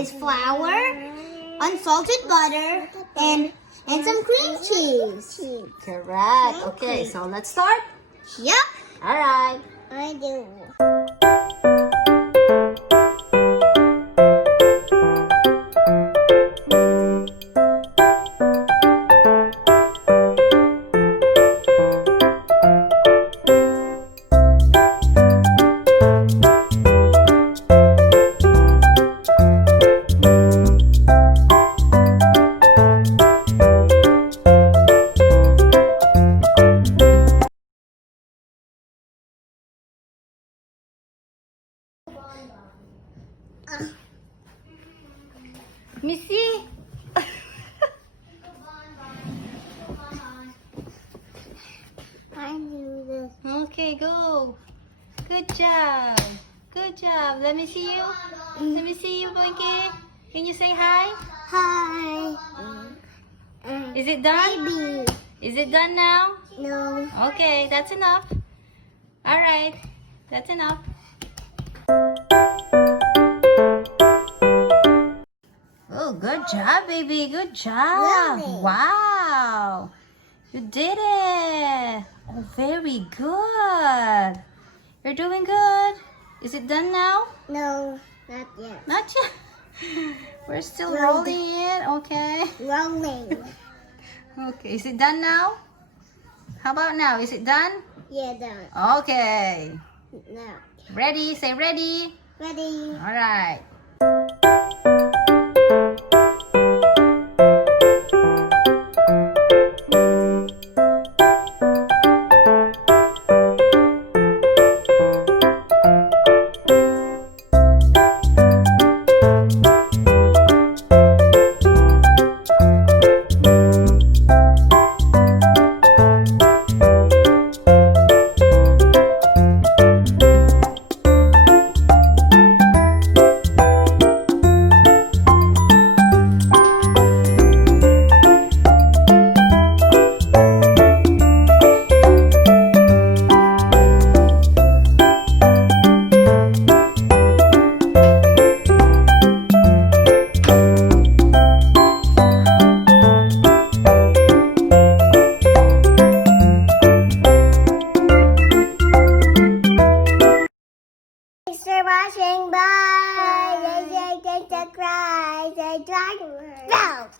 is flour, unsalted butter, and some cream cheese. Correct. Okay, so let's start. Yep. All right. I do. Missy. I do this. Okay, go. Good job. Good job. Let me see you. Let me see you, Blinky. Can you say hi? Hi. Is it done? Baby. Is it done now? No. Okay, that's enough. All right, that's enough. Oh, good job, baby. Good job. Really? Wow. You did it. Oh, very good. You're doing good. Is it done now? No, not yet. Not yet. We're still No. rolling it. Okay. Rolling. Okay. Is it done now? How about now? Is it done? Yeah, done. Okay. Now. Ready? Say ready. Ready? All right. Thanks for watching. Bye. Subscribe. Bell.